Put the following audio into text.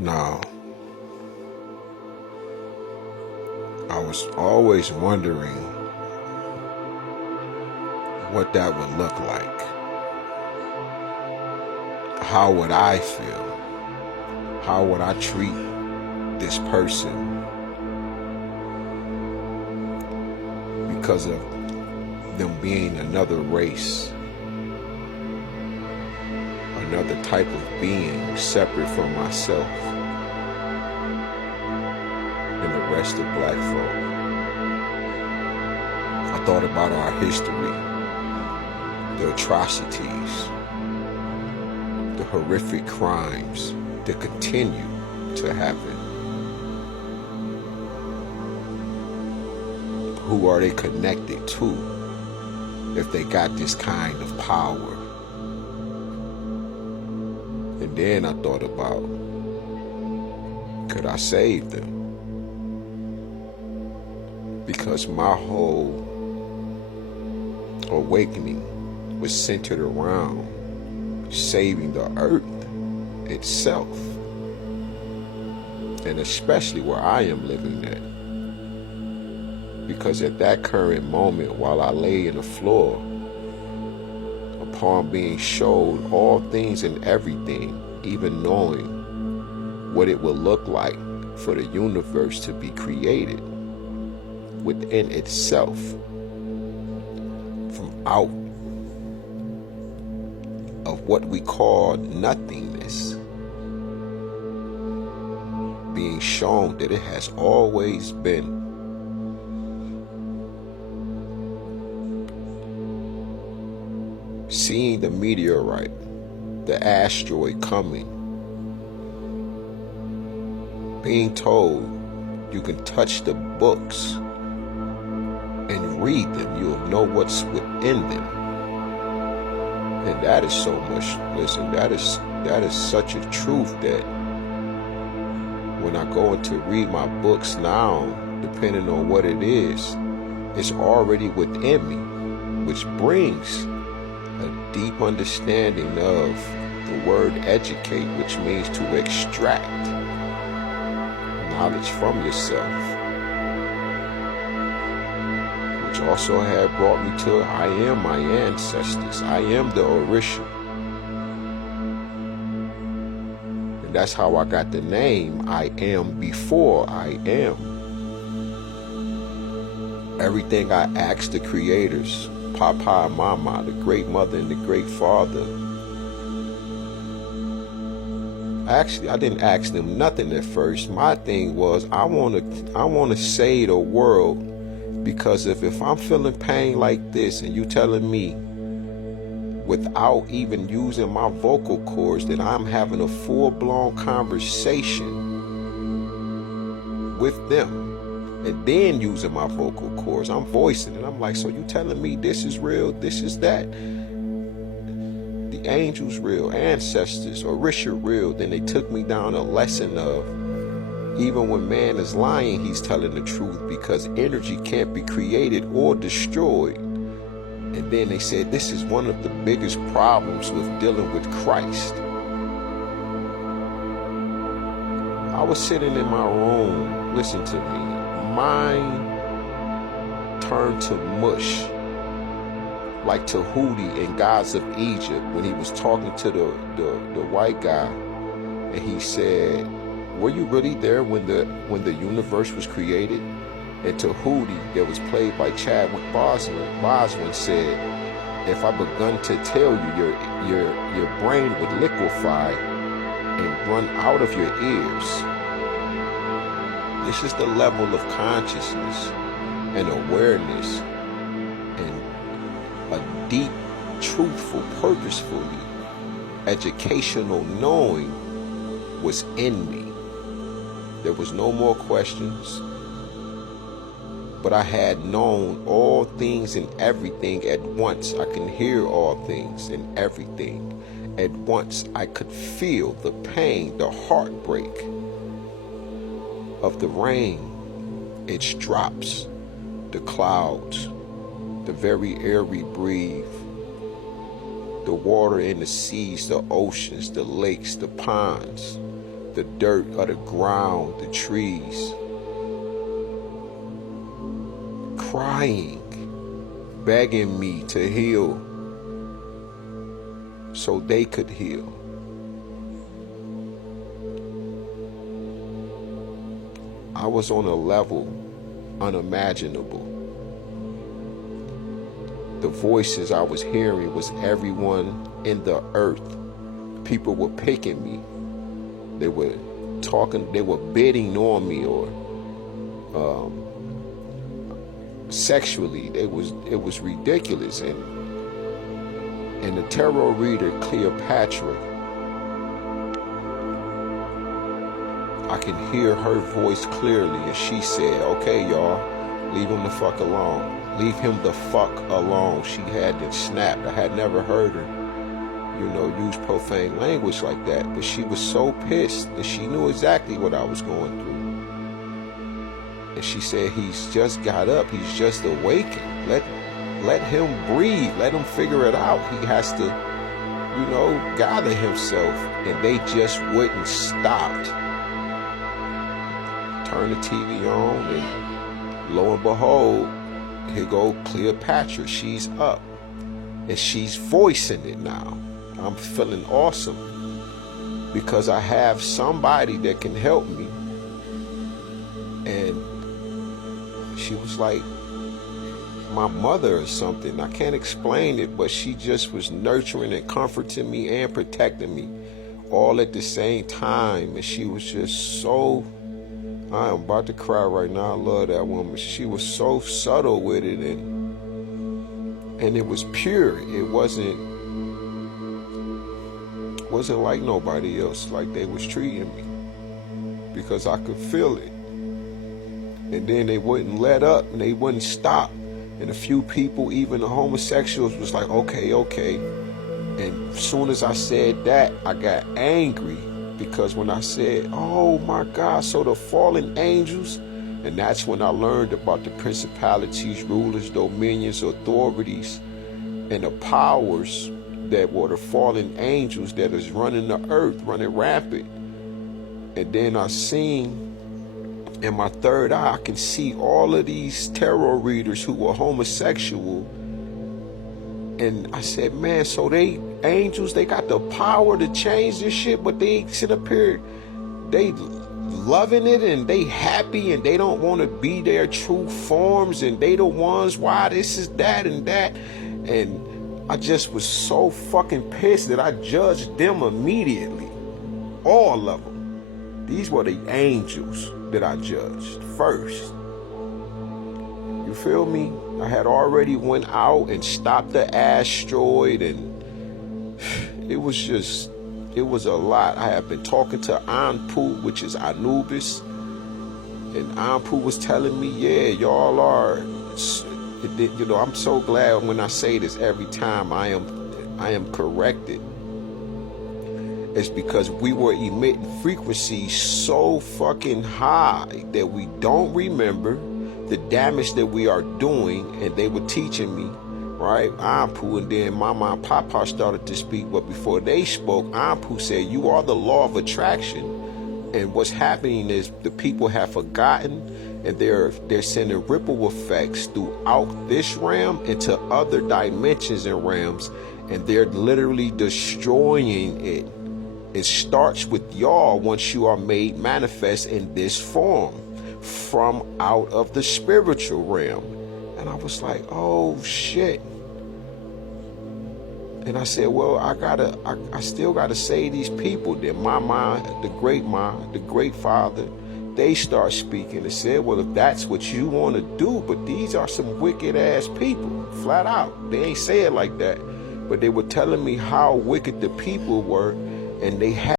Now, I was always wondering what that would look like. How would I feel? How would I treat this person because of them being another race, another type of being separate from myself and the rest of black folk? I thought about our history, the atrocities, the horrific crimes that continue to happen. Who are they connected to if they got this kind of power? And then I thought about, could I save them? Because my whole awakening was centered around saving the earth itself, and especially where I am living at. Because at that current moment, while I lay in the floor, upon being showed all things and everything, even knowing what it would look like for the universe to be created within itself, from out of what we call nothingness, being shown that it has always been. Seeing the meteorite, the asteroid coming, being told you can touch the books and read them, you'll know what's within them. And that is so much, listen, that is such a truth that when I go in to read my books now, depending on what it is, it's already within me, which brings a deep understanding of the word educate, which means to extract knowledge from yourself, which also had brought me to I am my ancestors. I am the Orisha. And that's how I got the name I am before I am. Everything I asked the creators, Papa and Mama, the great mother and the great father. Actually, I didn't ask them nothing at first. My thing was, I want to save the world, because if I'm feeling pain like this and you telling me without even using my vocal cords that I'm having a full-blown conversation with them, and then using my vocal cords, I'm voicing it. I'm like, so you telling me this is real, this is that? The angels real, ancestors, Orisha real. Then they took me down a lesson of, even when man is lying, he's telling the truth, because energy can't be created or destroyed. And then they said this is one of the biggest problems with dealing with Christ. I was sitting in my room, listen to me, mind turned to mush, like Tahuti in Gods of Egypt, when he was talking to the white guy, and he said, were you really there when the universe was created? And Tahuti, that was played by Chadwick Boseman, said, if I begun to tell you, your brain would liquefy and run out of your ears. This is the level of consciousness and awareness and a deep, truthful, purposefully educational knowing was in me. There was no more questions, but I had known all things and everything at once. I can hear all things and everything at once. I could feel the pain, the heartbreak of the rain, its drops, the clouds, the very air we breathe, the water in the seas, the oceans, the lakes, the ponds, the dirt of the ground, the trees, crying, begging me to heal so they could heal. I was on a level unimaginable. The voices I was hearing was everyone in the earth. People were picking me. They were talking, they were bidding on me, or sexually. It was ridiculous. And the tarot reader Cleopatra, I can hear her voice clearly, and she said, "Okay, y'all, leave him the fuck alone. Leave him the fuck alone." She had to snap. I had never heard her, use profane language like that. But she was so pissed, and she knew exactly what I was going through. And she said, "He's just got up. He's just awakened. Let him breathe. Let him figure it out. He has to, gather himself." And they just wouldn't stop. Turn the TV on, and lo and behold, here go Cleopatra. She's up, and she's voicing it now. I'm feeling awesome because I have somebody that can help me. And she was like my mother or something. I can't explain it, but she just was nurturing and comforting me and protecting me all at the same time. And she was just so, I am about to cry right now. I love that woman. She was so subtle with it, and it was pure. It wasn't like nobody else, like they was treating me, because I could feel it. And then they wouldn't let up, and they wouldn't stop. And a few people, even the homosexuals, was like, okay. And as soon as I said that, I got angry. Because when I said, "Oh my God, so the fallen angels," and that's when I learned about the principalities, rulers, dominions, authorities, and the powers that were the fallen angels that is running the earth, running rampant. And then I seen in my third eye, I can see all of these tarot readers who were homosexual. And I said, man, so they angels, they got the power to change this shit, but they sit up here, they loving it, and they happy, and they don't want to be their true forms, and they the ones why this is that and that. And I just was so fucking pissed that I judged them immediately. All of them. These were the angels that I judged first. You feel me? I had already went out and stopped the asteroid, and it was a lot. I have been talking to Anpu, which is Anubis, and Anpu was telling me, yeah, y'all are, I'm so glad when I say this every time I am corrected. It's because we were emitting frequencies so fucking high that we don't remember the damage that we are doing. And they were teaching me, right? Anpu, and then Mama and Papa started to speak, but before they spoke, Anpu said, "You are the law of attraction." And what's happening is the people have forgotten, and they're sending ripple effects throughout this realm into other dimensions and realms, and they're literally destroying it. It starts with y'all once you are made manifest in this form from out of the spiritual realm. And I was like, oh shit. And I said, well, I still gotta say these people. Then my mind, the great father, they start speaking and said, well, if that's what you want to do, but these are some wicked ass people, flat out. They ain't say it like that, but they were telling me how wicked the people were, and they had